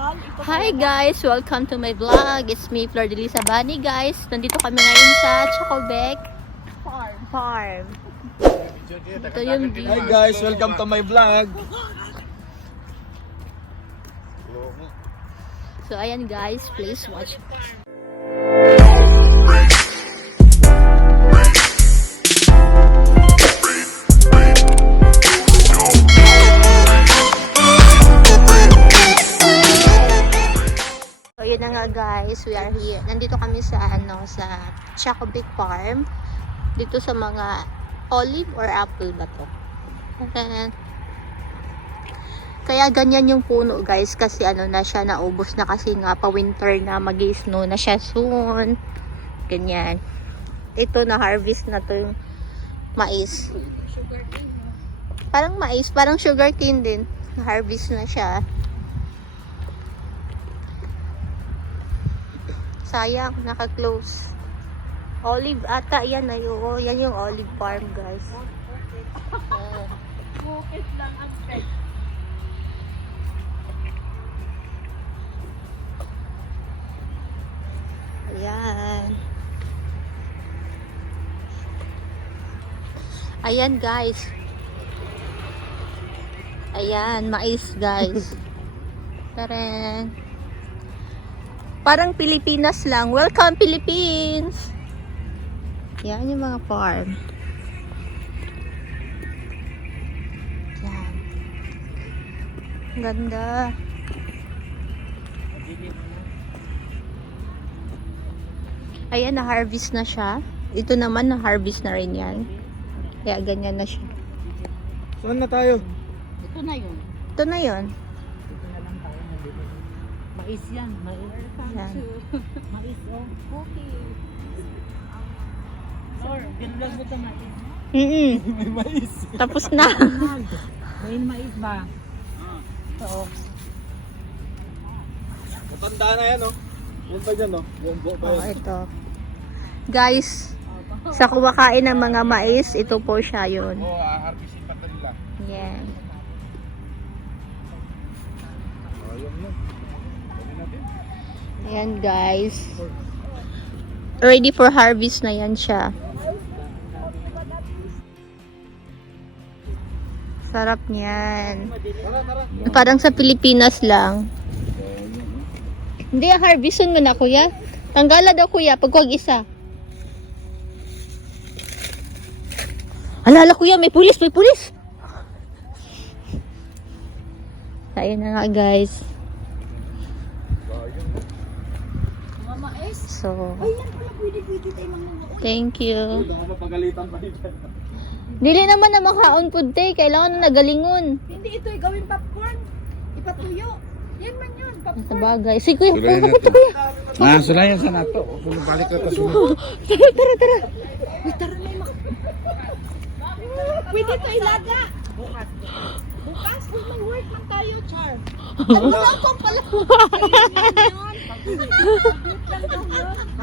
Hi guys! Welcome to my vlog. It's me, Flor de Lisa Bani guys. Nandito kami ngayon sa Chacobek Farm. Ito yung view. Hi guys! Welcome to my vlog. So ayan guys, please watch. So yun na nga guys, we are here. Nandito kami sa sa Chacobek Farm. Dito sa mga olive or apple ba to? Kaya ganyan yung puno guys kasi na siya, naubos na kasi nga pa winter na, mag-snow na siya soon. Ganyan. Ito na harvest na to yung mais. Parang mais, parang sugar cane din. Harvest na siya. Sayang, naka-close. Olive ata, yan na yun. Yan yung olive farm guys. Bukit lang ang pet. Ayan. Ayan guys. Ayan, mais guys. Taren. Parang Pilipinas lang. Welcome Philippines! Yan yung mga farm. Yan. Ganda. Ayan, na-harvest na siya. Ito naman, na-harvest na rin yan. Kaya ganyan na siya. Saan na tayo? Ito na yun. Ito na yun. Ito na lang tayo nandito. Mais yan. Mais. Yan. Mais oh. Okay. Lord, ginlag mo ito mais. May mais. Tapos na. May mais ba? Oo. Matanda na yan oh. Yan pa dyan oh. Bumbo ba Oh, yan? ito. Guys, sa kumakain ng mga mais, ito po siya yun. Oo, harvesting pa nila. Yan. Ayun yun. Pwede natin. Ayan guys. Ready for harvest na yan siya. Sarap niyan. Tara, tara. Parang sa Pilipinas lang. Hindi, harvestin mo na kuya. Tanggala daw kuya, pag wag isa. Alala kuya, may pulis, may pulis. Ayun na nga guys. So, thank you. Ito ako mapagalitan pa dyan. Dili naman na makaon pud tay, kailangan na nagalingon. Hindi ito gawin popcorn. Ipatuyo. Yan man yun. Sa Popcorn. bagay. Si kuya, Sulayan kapit natin. kuya. Sulayan sa nato. Kung balik ka ito sunod. Tara, tara, tara. Uy, tara na yung pwede ito ilaga. Bukas. Bukas? Uy, may work lang tayo, Char. Ano na akong pala?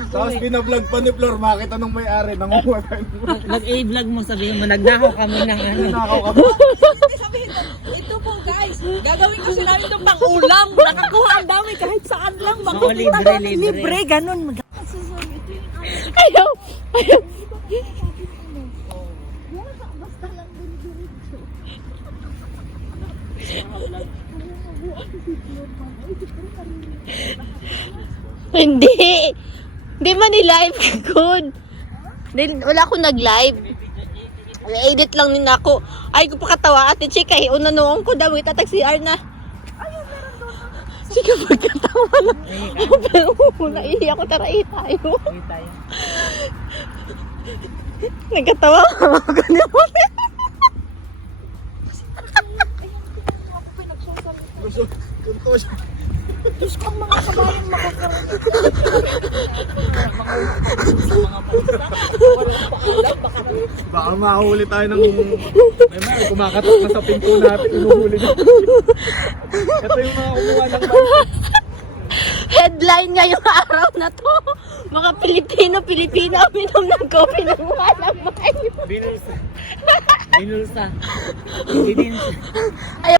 Tapos binablog pa ni Flor, makita nung may-ari, nangunguha tayo. Nag-a-vlog mo, sabihin mo, nagnakaw kami ng ano. Nakaw ka. Sabihin ko, ito po guys, gagawin kasi namin itong pang-ulam. Nakakuha ang dami kahit saan lang. Oo, libre, libre. Libre, ganun. Ayaw. Ayaw. Hindi. Hindi man ni-live good. Wala akong nag-live. Edit lang din ako. Ay, ko pakatawa ate Chika. Una noong ko daw. Itatag si Arna. Sige, magkatawa lang. Pero naiiyak ko. Tara, tayo. tayo. Nagkatawa ako naman. Diyos ko, mga kabayan makakaroon. Baka mahuli tayo ng... May kumakatok na sa pinto natin, inuhuli na. Ito yung mga kumuha ng Headline ngayong araw na to. Mga Pilipino uminom ng coffee ng walang may. Binulsa. Binulsa. Binulsa. Ayaw